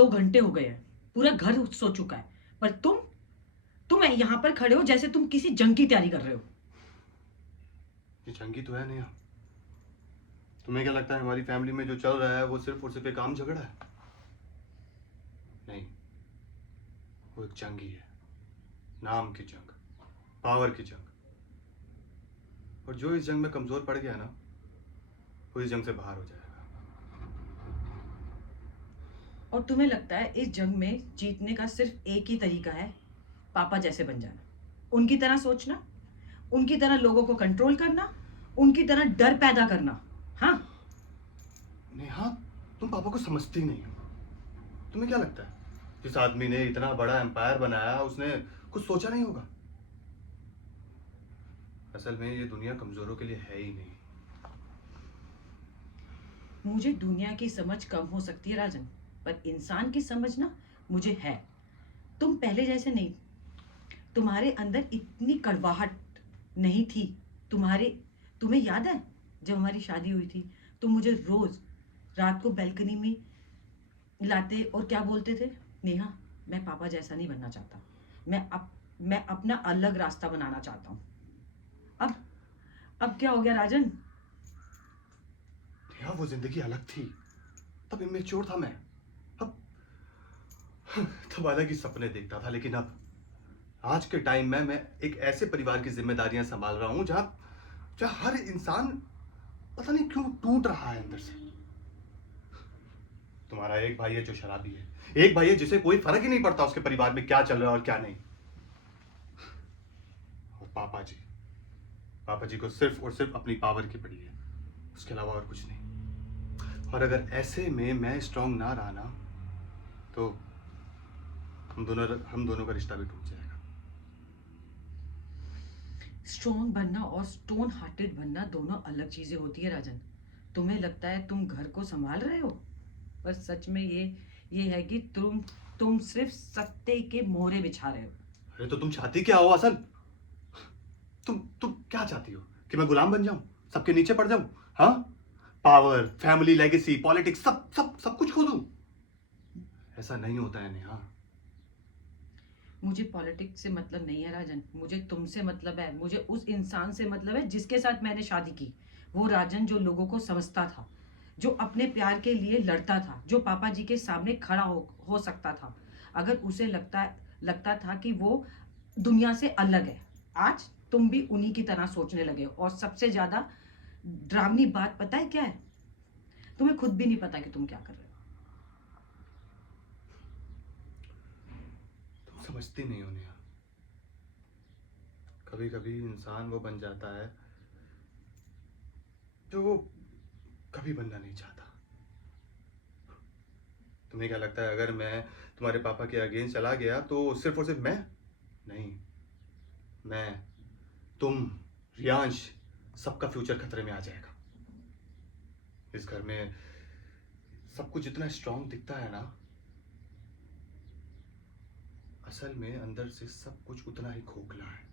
2 घंटे हो गए हैं, पूरा घर सो चुका है, पर तुम यहाँ पर खड़े हो जैसे तुम किसी जंग की तैयारी कर रहे हो। ये जंगी तो है नहीं। तुम्हें क्या लगता है हमारी फैमिली में जो चल रहा है वो सिर्फ और सिर्फ एक काम झगड़ा है? नहीं, वो एक जंग ही है। नाम की जंग, पावर की जंग। और जो इस जंग में कमजोर पड़ गया ना, वो इस जंग से बाहर हो जाएगा। और तुम्हें लगता है इस जंग में जीतने का सिर्फ एक ही तरीका है, पापा जैसे बन जाना, उनकी तरह सोचना, उनकी तरह लोगों को कंट्रोल करना, उनकी तरह डर पैदा करना। हाँ। नेहा, तुम पापा को समझती नहीं हो। तुम्हें क्या लगता है जिस आदमी ने इतना बड़ा एम्पायर बनाया उसने कुछ सोचा नहीं होगा? असल में ये दुनिया कमजोरों के लिए है ही नहीं। मुझे दुनिया की समझ कम हो सकती है राजन, पर इंसान की समझ ना मुझे है। तुम पहले जैसे नहीं, तुम्हारे अंदर इतनी कड़वाहट नहीं थी। तुम्हें याद है जब हमारी शादी हुई थी, तुम मुझे रोज रात को बैल्कनी में लाते और क्या बोलते थे, नेहा मैं पापा जैसा नहीं बनना चाहता, मैं अपना अलग रास्ता बनाना चाहता हूँ। अब अब क्या हो गया राजन? नेहा, वो जिंदगी अलग थी। तब इमेच्योर था मैं। अब तब अलग ही सपने देखता था, लेकिन अब आज के टाइम में मैं एक ऐसे परिवार की जिम्मेदारियां संभाल रहा हूं जहां जहां हर इंसान पता नहीं क्यों टूट रहा है अंदर से। तुम्हारा एक भाई है जो शराबी है, एक भाई है जिसे कोई फर्क ही नहीं पड़ता उसके परिवार में क्या चल रहा है और क्या नहीं। और पापा जी को सिर्फ और सिर्फ अपनी पावर की पड़ी है, उसके अलावा और कुछ नहीं। और अगर ऐसे में मैं स्ट्रांग ना रहा ना, तो हम दोनों का रिश्ता भी टूट जाएगा। स्ट्रॉन्ग बनना और स्टोन हार्टेड बनना दोनों अलग चीजें होती है राजन। तुम्हें लगता है तुम घर को संभाल रहे हो, पर सच में ये है कि तुम सिर्फ सत्ते के मोहरे बिछा रहे हो। अरे तो तुम चाहती क्या हो असल? तुम क्या चाहती हो कि मैं गुलाम बन जाऊं, सबके नीचे पड़ जाऊं? हाँ, पावर, फैमिली, लेगेसी, पॉलिटिक्स, सब सब सब कुछ खो दूं? ऐसा नहीं होता है नेहा। मुझे पॉलिटिक्स से मतलब नहीं है राजन, मुझे तुमसे मतलब है, मुझे उस इंसान से मतलब है जिसके साथ मैंने शादी की। वो राजन जो लोगों को समझता था, जो अपने प्यार के लिए लड़ता था, जो पापा जी के सामने खड़ा हो सकता था। अगर उसे लगता था कि वो दुनिया से अलग है। आज तुम भी उन्हीं की तरह सोचने लगे हो, और सबसे ज्यादा डरावनी बात पता है क्या है? तुम्हें खुद भी नहीं पता कि तुम क्या कर रहे हो। तुम समझती नहीं हो नेहा। कभी कभी इंसान वो बन जाता है जो वो कभी बनना नहीं चाहता। तुम्हें क्या लगता है अगर मैं तुम्हारे पापा के अगेंस्ट चला गया तो सिर्फ और सिर्फ मैं नहीं, मैं, तुम, रियांश, सबका फ्यूचर खतरे में आ जाएगा। इस घर में सब कुछ इतना स्ट्रांग दिखता है ना, असल में अंदर से सब कुछ उतना ही खोखला है।